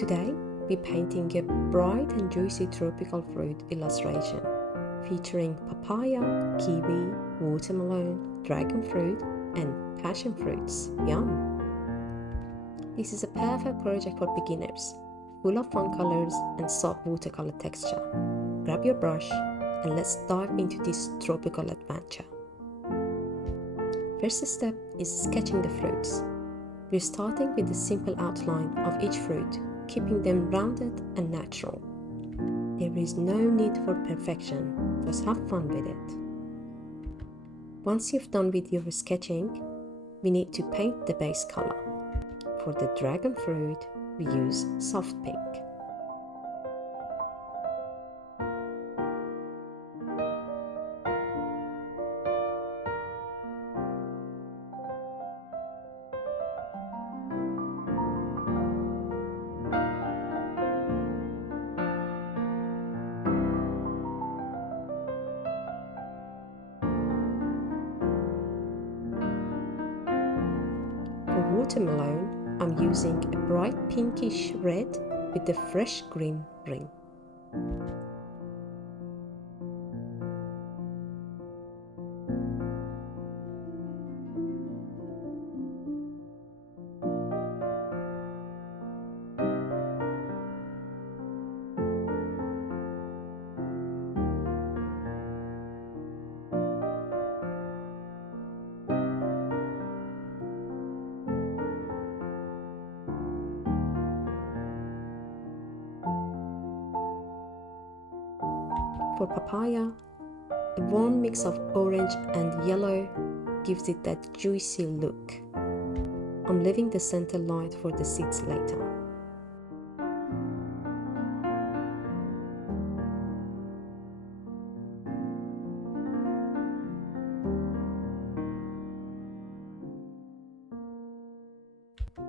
Today, we're painting a bright and juicy tropical fruit illustration featuring papaya, kiwi, watermelon, dragon fruit, and passion fruits. Yum! This is a perfect project for beginners, full of fun colors and soft watercolor texture. Grab your brush and let's dive into this tropical adventure. First step is sketching the fruits. We're starting with the simple outline of each fruit, keeping them rounded and natural. There is no need for perfection, just have fun with it. Once you've done with your sketching, we need to paint the base color. For the dragon fruit, we use soft pink. For watermelon, I'm using a bright pinkish red with a fresh green ring. For papaya, a warm mix of orange and yellow gives it that juicy look. I'm leaving the center light for the seeds later.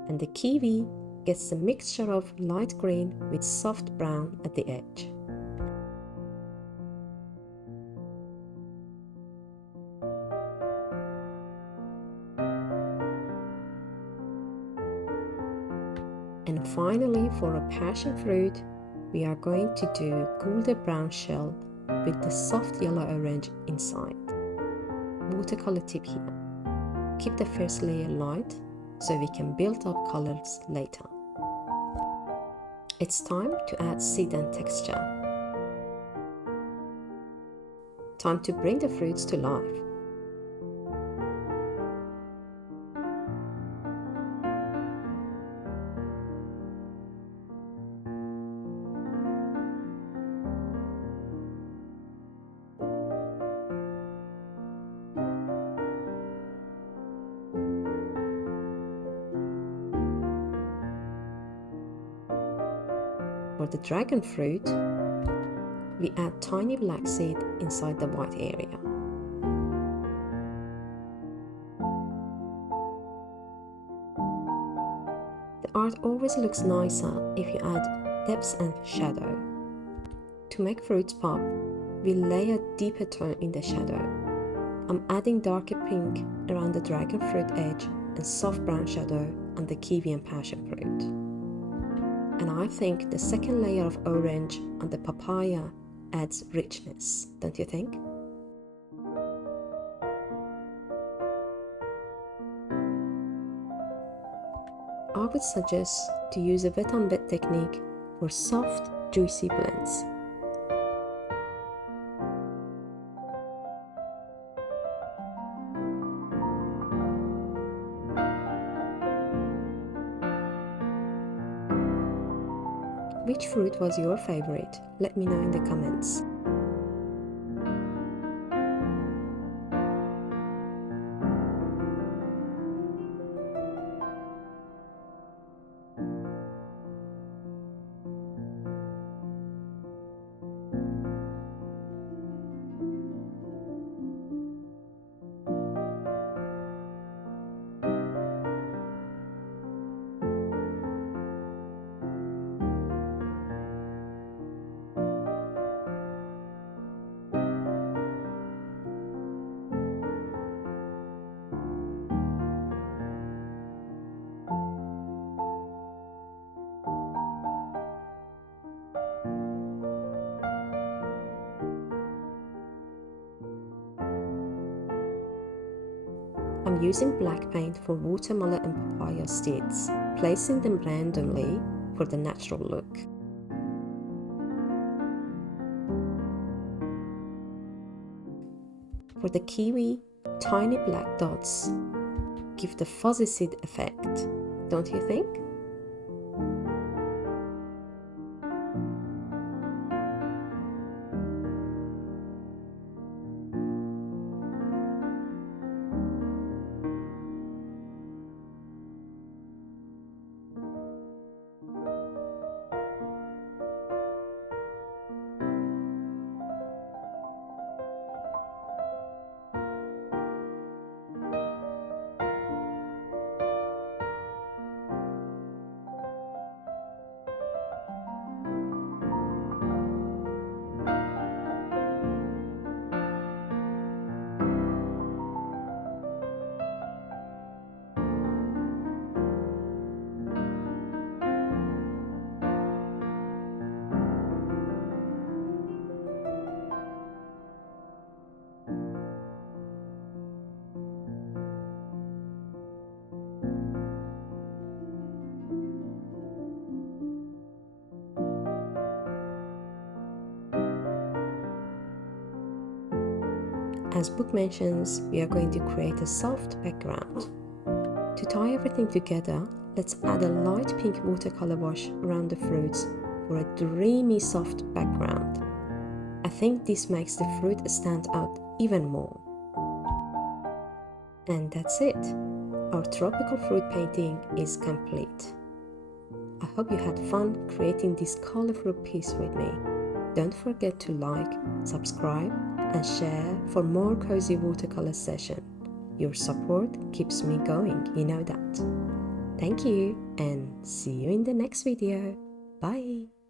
And the kiwi gets a mixture of light green with soft brown at the edge. And finally, for a passion fruit, we are going to do golden brown shell with the soft yellow orange inside. Watercolor tip here. Keep the first layer light so we can build up colors later. It's time to add seed and texture. Time to bring the fruits to life. For the dragon fruit, we add tiny black seed inside the white area. The art always looks nicer if you add depth and shadow. To make fruits pop, we lay a deeper tone in the shadow. I'm adding darker pink around the dragon fruit edge and soft brown shadow on the kiwi and passion fruit. And I think the second layer of orange on the papaya adds richness, don't you think? I would suggest to use a wet on wet technique for soft, juicy blends. Which fruit was your favorite? Let me know in the comments. I'm using black paint for watermelon and papaya seeds, placing them randomly for the natural look. For the kiwi, tiny black dots give the fuzzy seed effect, don't you think? As book mentions, we are going to create a soft background. To tie everything together, let's add a light pink watercolor wash around the fruits for a dreamy soft background. I think this makes the fruit stand out even more. And that's it. Our tropical fruit painting is complete. I hope you had fun creating this colorful piece with me. Don't forget to like, subscribe, and share for more cozy watercolor session. Your support keeps me going, you know that. Thank you, and see you in the next video. Bye!